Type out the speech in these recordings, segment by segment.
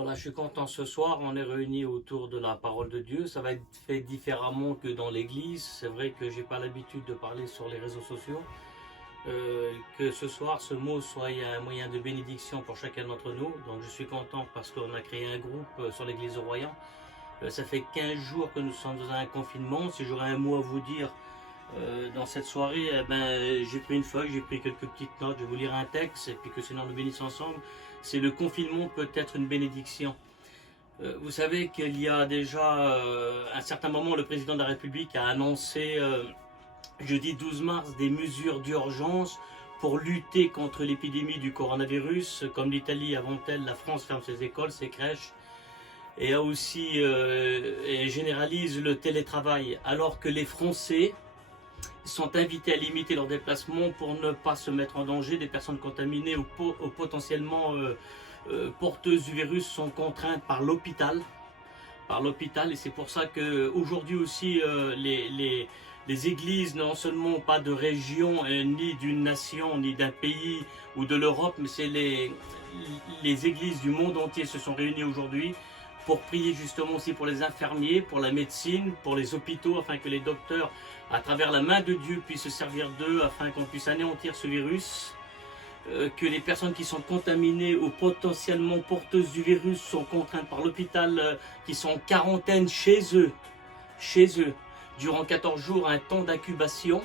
Voilà, je suis content ce soir, on est réunis autour de la parole de Dieu. Ça va être fait différemment que dans l'église. C'est vrai que j'ai pas l'habitude de parler sur les réseaux sociaux. Que ce soir, ce mot soit un moyen de bénédiction pour chacun d'entre nous. Donc je suis content parce qu'on a créé un groupe sur l'église de Royan. Ça fait 15 jours que nous sommes dans un confinement. Si j'aurais un mot à vous dire dans cette soirée, j'ai pris une feuille, j'ai pris quelques petites notes. Je vais vous lire un texte et puis que Seigneur nous bénisse ensemble. C'est le confinement peut être une bénédiction. Vous savez qu'il y a déjà un certain moment, le président de la République a annoncé jeudi 12 mars des mesures d'urgence pour lutter contre l'épidémie du coronavirus. Comme l'Italie avant elle, la France ferme ses écoles, ses crèches et a aussi et généralise le télétravail, alors que les Français sont invités à limiter leurs déplacements pour ne pas se mettre en danger. Des personnes contaminées ou potentiellement porteuses du virus sont contraintes par l'hôpital. Et c'est pour ça qu'aujourd'hui aussi les églises, non seulement pas de région, ni d'une nation, ni d'un pays ou de l'Europe, mais c'est les églises du monde entier se sont réunies aujourd'hui pour prier justement aussi pour les infirmiers, pour la médecine, pour les hôpitaux, afin que les docteurs, à travers la main de Dieu, puissent se servir d'eux, afin qu'on puisse anéantir ce virus. Que les personnes qui sont contaminées ou potentiellement porteuses du virus sont contraintes par l'hôpital, qui sont en quarantaine chez eux, durant 14 jours, un temps d'incubation,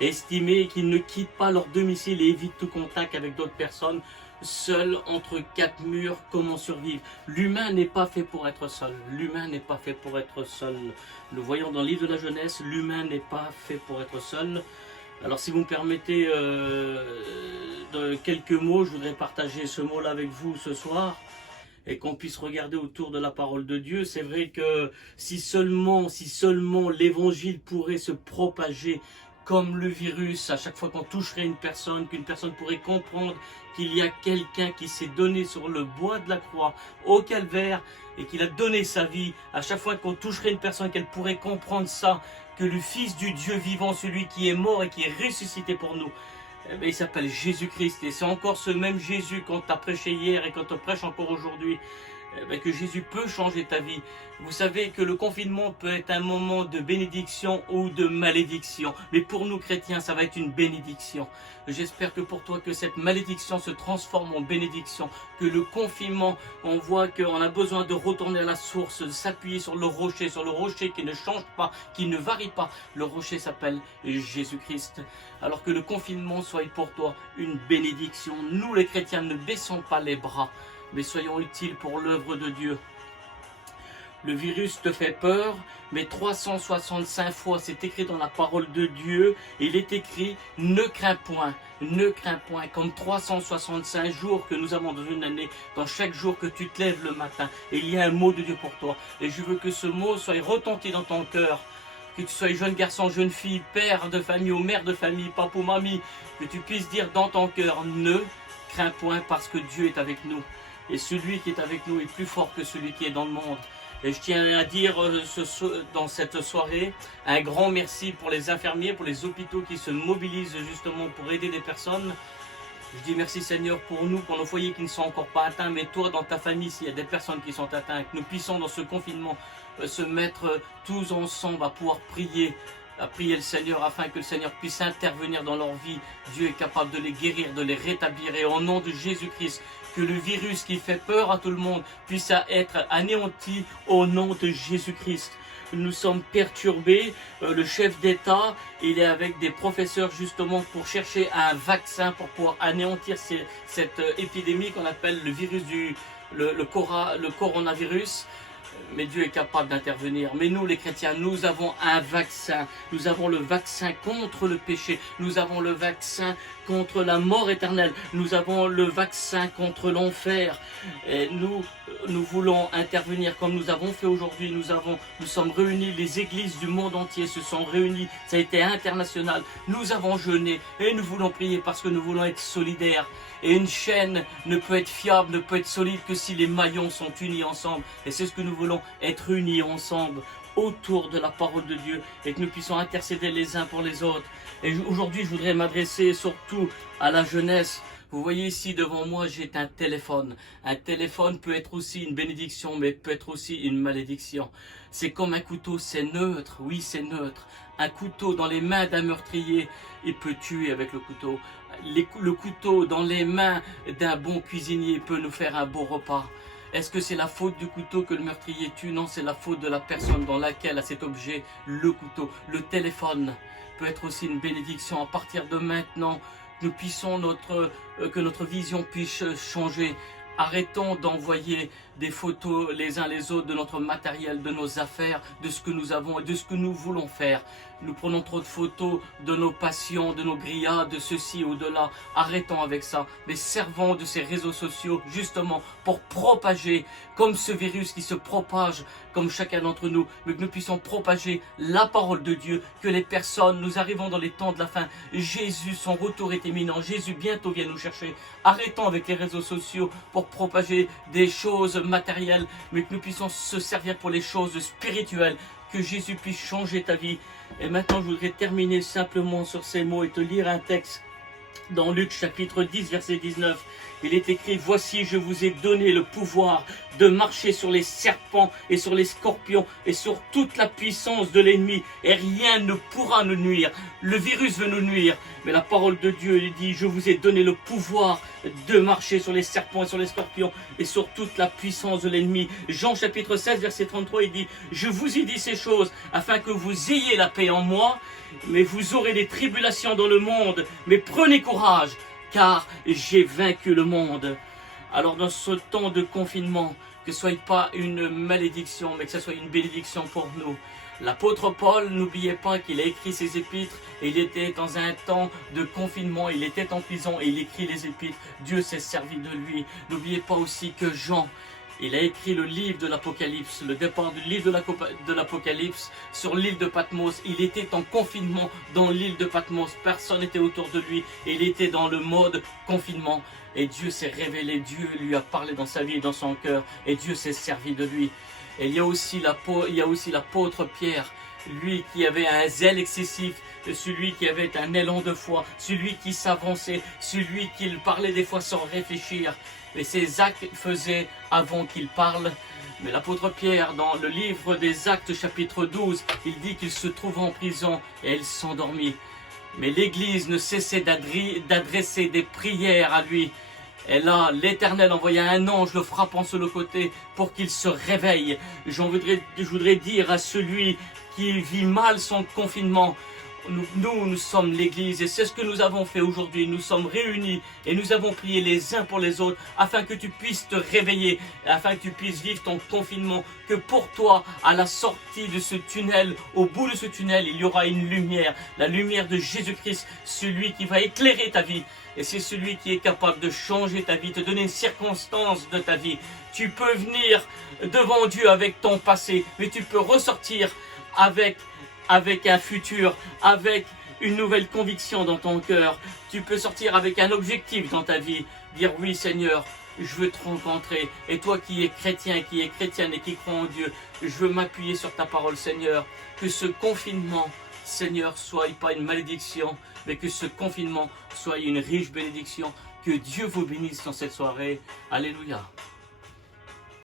estimé qu'ils ne quittent pas leur domicile et évitent tout contact avec d'autres personnes. Seul entre quatre murs, comment survivre? L'humain n'est pas fait pour être seul. L'humain n'est pas fait pour être seul. Nous voyons dans le livre de la Genèse, l'humain n'est pas fait pour être seul. Alors si vous me permettez de quelques mots, je voudrais partager ce mot-là avec vous ce soir et qu'on puisse regarder autour de la parole de Dieu. C'est vrai que si seulement l'évangile pourrait se propager comme le virus, à chaque fois qu'on toucherait une personne, qu'une personne pourrait comprendre qu'il y a quelqu'un qui s'est donné sur le bois de la croix, au calvaire, et qu'il a donné sa vie, à chaque fois qu'on toucherait une personne, qu'elle pourrait comprendre ça, que le Fils du Dieu vivant, celui qui est mort et qui est ressuscité pour nous, il s'appelle Jésus-Christ. Et c'est encore ce même Jésus qu'on t'a prêché hier et qu'on te prêche encore aujourd'hui, que Jésus peut changer ta vie. Vous savez que le confinement peut être un moment de bénédiction ou de malédiction. Mais pour nous chrétiens, ça va être une bénédiction. J'espère que pour toi, que cette malédiction se transforme en bénédiction. Que le confinement, on voit qu'on a besoin de retourner à la source, de s'appuyer sur le rocher qui ne change pas, qui ne varie pas. Le rocher s'appelle Jésus-Christ. Alors que le confinement soit pour toi une bénédiction. Nous les chrétiens, ne baissons pas les bras, mais soyons utiles pour l'œuvre de Dieu. Le virus te fait peur, mais 365 fois c'est écrit dans la parole de Dieu, il est écrit ne crains point, comme 365 jours que nous avons dans une année, dans chaque jour que tu te lèves le matin, et il y a un mot de Dieu pour toi. Et je veux que ce mot soit retenti dans ton cœur, que tu sois jeune garçon, jeune fille, père de famille ou mère de famille, papa ou mamie, que tu puisses dire dans ton cœur ne crains point parce que Dieu est avec nous. Et celui qui est avec nous est plus fort que celui qui est dans le monde. Et je tiens à dire dans cette soirée un grand merci pour les infirmiers, pour les hôpitaux qui se mobilisent justement pour aider des personnes. Je dis merci Seigneur pour nous, pour nos foyers qui ne sont encore pas atteints, mais toi dans ta famille, s'il y a des personnes qui sont atteintes, que nous puissions dans ce confinement se mettre tous ensemble à pouvoir prier le Seigneur afin que le Seigneur puisse intervenir dans leur vie. Dieu est capable de les guérir, de les rétablir, et au nom de Jésus-Christ, que le virus qui fait peur à tout le monde puisse être anéanti au nom de Jésus-Christ. Nous sommes perturbés, le chef d'État, il est avec des professeurs justement pour chercher un vaccin pour pouvoir anéantir cette épidémie qu'on appelle le virus le coronavirus. Mais Dieu est capable d'intervenir. Mais nous les chrétiens, nous avons un vaccin. Nous avons le vaccin contre le péché. Nous avons le vaccin contre la mort éternelle. Nous avons le vaccin contre l'enfer. Et nous voulons intervenir comme nous avons fait aujourd'hui. Nous sommes réunis, les églises du monde entier se sont réunies. Ça a été international. Nous avons jeûné et nous voulons prier parce que nous voulons être solidaires. Et une chaîne ne peut être fiable, ne peut être solide que si les maillons sont unis ensemble. Et c'est ce que nous voulons, être unis ensemble autour de la parole de Dieu et que nous puissions intercéder les uns pour les autres. Et aujourd'hui, je voudrais m'adresser surtout à la jeunesse Vous voyez ici devant moi, j'ai un téléphone. Un téléphone peut être aussi une bénédiction, mais peut être aussi une malédiction. C'est comme un couteau, c'est neutre. Oui, c'est neutre. Un couteau dans les mains d'un meurtrier, il peut tuer avec le couteau. Le couteau dans les mains d'un bon cuisinier peut nous faire un beau repas. Est-ce que c'est la faute du couteau que le meurtrier tue? Non, c'est la faute de la personne dans laquelle a cet objet, le couteau. Le téléphone peut être aussi une bénédiction. À partir de maintenant, nous puissions que notre vision puisse changer. Arrêtons d'envoyer des photos les uns les autres de notre matériel, de nos affaires, de ce que nous avons et de ce que nous voulons faire. Nous prenons trop de photos de nos passions, de nos grillades, de ceci ou de là. Arrêtons avec ça. Mais servons de ces réseaux sociaux justement pour propager, comme ce virus qui se propage, comme chacun d'entre nous, mais que nous puissions propager la parole de Dieu, que les personnes, nous arrivons dans les temps de la fin. Jésus, son retour est imminent. Jésus bientôt vient nous chercher. Arrêtons avec les réseaux sociaux pour propager des choses matérielles, mais que nous puissions se servir pour les choses spirituelles, que Jésus puisse changer ta vie. Et maintenant, je voudrais terminer simplement sur ces mots et te lire un texte dans Luc chapitre 10, verset 19. Il est écrit: voici, je vous ai donné le pouvoir de marcher sur les serpents et sur les scorpions et sur toute la puissance de l'ennemi, et rien ne pourra nous nuire. Le virus veut nous nuire, mais la parole de Dieu il dit: je vous ai donné le pouvoir de marcher sur les serpents et sur les scorpions et sur toute la puissance de l'ennemi. Jean chapitre 16, verset 33, il dit: je vous ai dit ces choses afin que vous ayez la paix en moi, mais vous aurez des tribulations dans le monde, mais prenez courage, car j'ai vaincu le monde. Alors dans ce temps de confinement, que ce soit pas une malédiction, mais que ce soit une bénédiction pour nous. L'apôtre Paul, n'oubliez pas qu'il a écrit ses épîtres, et il était dans un temps de confinement, il était en prison et il écrit les épîtres. Dieu s'est servi de lui. N'oubliez pas aussi que Jean, il a écrit le livre de l'Apocalypse, le départ du livre de l'Apocalypse sur l'île de Patmos. Il était en confinement dans l'île de Patmos, personne n'était autour de lui, et il était dans le mode confinement. Et Dieu s'est révélé, Dieu lui a parlé dans sa vie et dans son cœur, et Dieu s'est servi de lui. Et il y a aussi l'apôtre Pierre, lui qui avait un zèle excessif, celui qui avait un élan de foi, celui qui s'avançait, celui qui parlait des fois sans réfléchir. Et ses actes faisaient avant qu'il parle. Mais l'apôtre Pierre, dans le livre des Actes chapitre 12, il dit qu'il se trouvait en prison et il s'endormit. Mais l'Église ne cessait d'adresser des prières à lui. Et là, l'Éternel envoya un ange le frappant sur le côté pour qu'il se réveille. Je voudrais dire à celui qui vit mal son confinement: nous sommes l'Église, et c'est ce que nous avons fait aujourd'hui. Nous sommes réunis et nous avons prié les uns pour les autres afin que tu puisses te réveiller, afin que tu puisses vivre ton confinement, que pour toi, à la sortie de ce tunnel, au bout de ce tunnel, il y aura une lumière, la lumière de Jésus-Christ, celui qui va éclairer ta vie. Et c'est celui qui est capable de changer ta vie, te donner une circonstance de ta vie. Tu peux venir devant Dieu avec ton passé, mais tu peux ressortir avec un futur, avec une nouvelle conviction dans ton cœur. Tu peux sortir avec un objectif dans ta vie. Dire: oui Seigneur, je veux te rencontrer. Et toi qui es chrétien, qui es chrétienne et qui crois en Dieu, je veux m'appuyer sur ta parole Seigneur. Que ce confinement, Seigneur, soit pas une malédiction, mais que ce confinement soit une riche bénédiction. Que Dieu vous bénisse dans cette soirée. Alléluia.